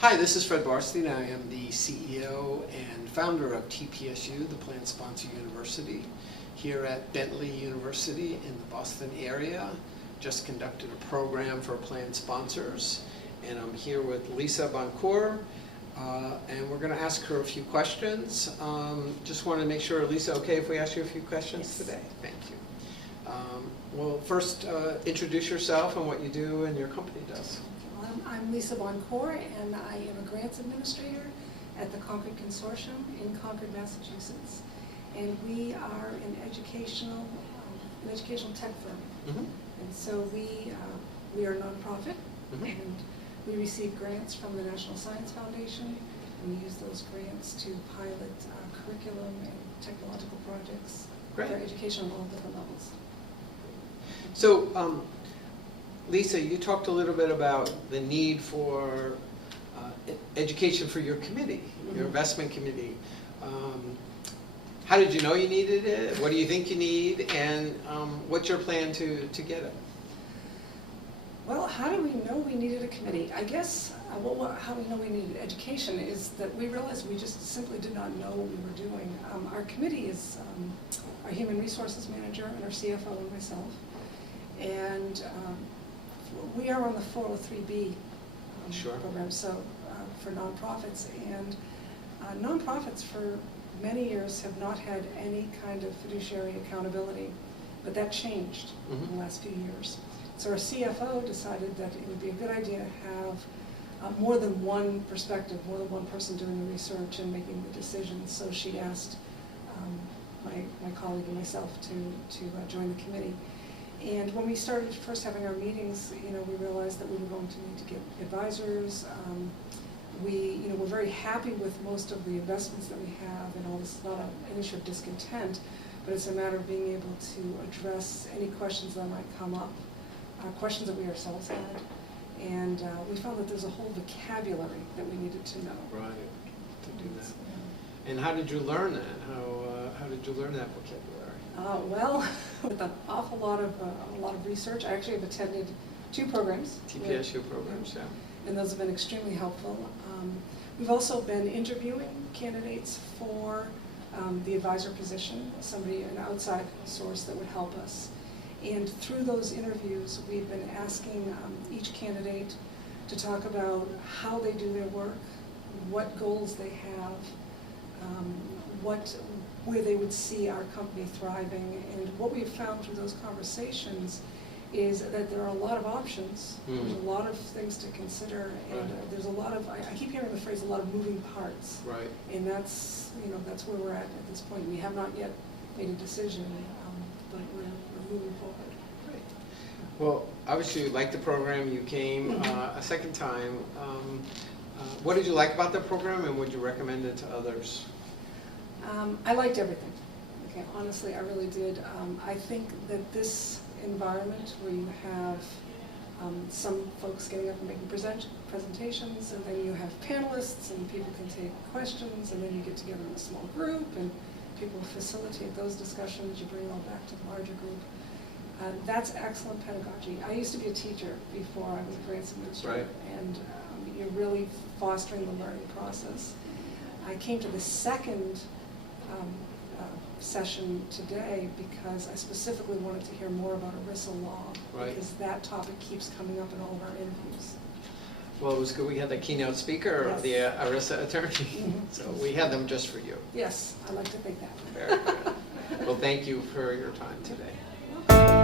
Hi, this is Fred Barstein. I am the CEO and founder of TPSU, the Plan Sponsor University, here at Bentley University in the Boston area. Just conducted a program for plan sponsors, and I'm here with Lisa Buoncuore, and we're going to ask her a few questions. Just want to make sure, Lisa, okay if we ask you a few questions today? Thank you. Well, first, introduce yourself and what you do and your company does. I'm Lisa Buoncuore, and I am a grants administrator at the Concord Consortium in Concord, Massachusetts. And we are an educational tech firm. Mm-hmm. And so we are a nonprofit, Mm-hmm. and we receive grants from the National Science Foundation, and we use those grants to pilot curriculum and technological projects for education on all different levels. So, Lisa, you talked a little bit about the need for education for your committee, your investment committee. How did you know you needed it? What do you think you need? And what's your plan to get it? Well, how do we know we needed a committee? I guess how we know we needed education is that we realized we just simply did not know what we were doing. Our committee is our human resources manager and our CFO and myself. And we are on the 403B program, so for nonprofits. And nonprofits for many years have not had any kind of fiduciary accountability, but that changed in the last few years. So our CFO decided that it would be a good idea to have more than one perspective, more than one person doing the research and making the decisions. So she asked my colleague and myself to join the committee. And when we started first having our meetings, we realized that we were going to need to get advisors. We're very happy with most of the investments that we have, and all this is not an issue of discontent, but it's a matter of being able to address any questions that might come up, questions that we ourselves had. And we found that there's a whole vocabulary that we needed to know. Right, to do that. And how did you learn that? How did you learn that vocabulary? Well, with an awful lot of research. I actually have attended 2 programs. TPSU programs, yeah. And those have been extremely helpful. We've also been interviewing candidates for the advisor position, an outside source that would help us. And through those interviews, we've been asking each candidate to talk about how they do their work, what goals they have, where they would see our company thriving. And what we've found through those conversations is that there are a lot of options, there's a lot of things to consider, and there's a lot of, I keep hearing the phrase, a lot of moving parts. Right. And that's where we're at this point. We have not yet made a decision, but we're moving forward. Great. Well, obviously you liked the program, you came a second time. What did you like about the program, and would you recommend it to others? I liked everything. Okay, honestly, I really did. I think that this environment where you have some folks getting up and making presentations, and then you have panelists, and people can take questions, and then you get together in a small group, and people facilitate those discussions. You bring it all back to the larger group. That's excellent pedagogy. I used to be a teacher before I was a grants administrator, and you're really fostering the learning process. I came to the second session today because I specifically wanted to hear more about ERISA law, because that topic keeps coming up in all of our interviews. Well, it was good we had the keynote speaker, the ERISA attorney, so we had them just for you. Yes, I like to think that. Very good. Well, thank you for your time today.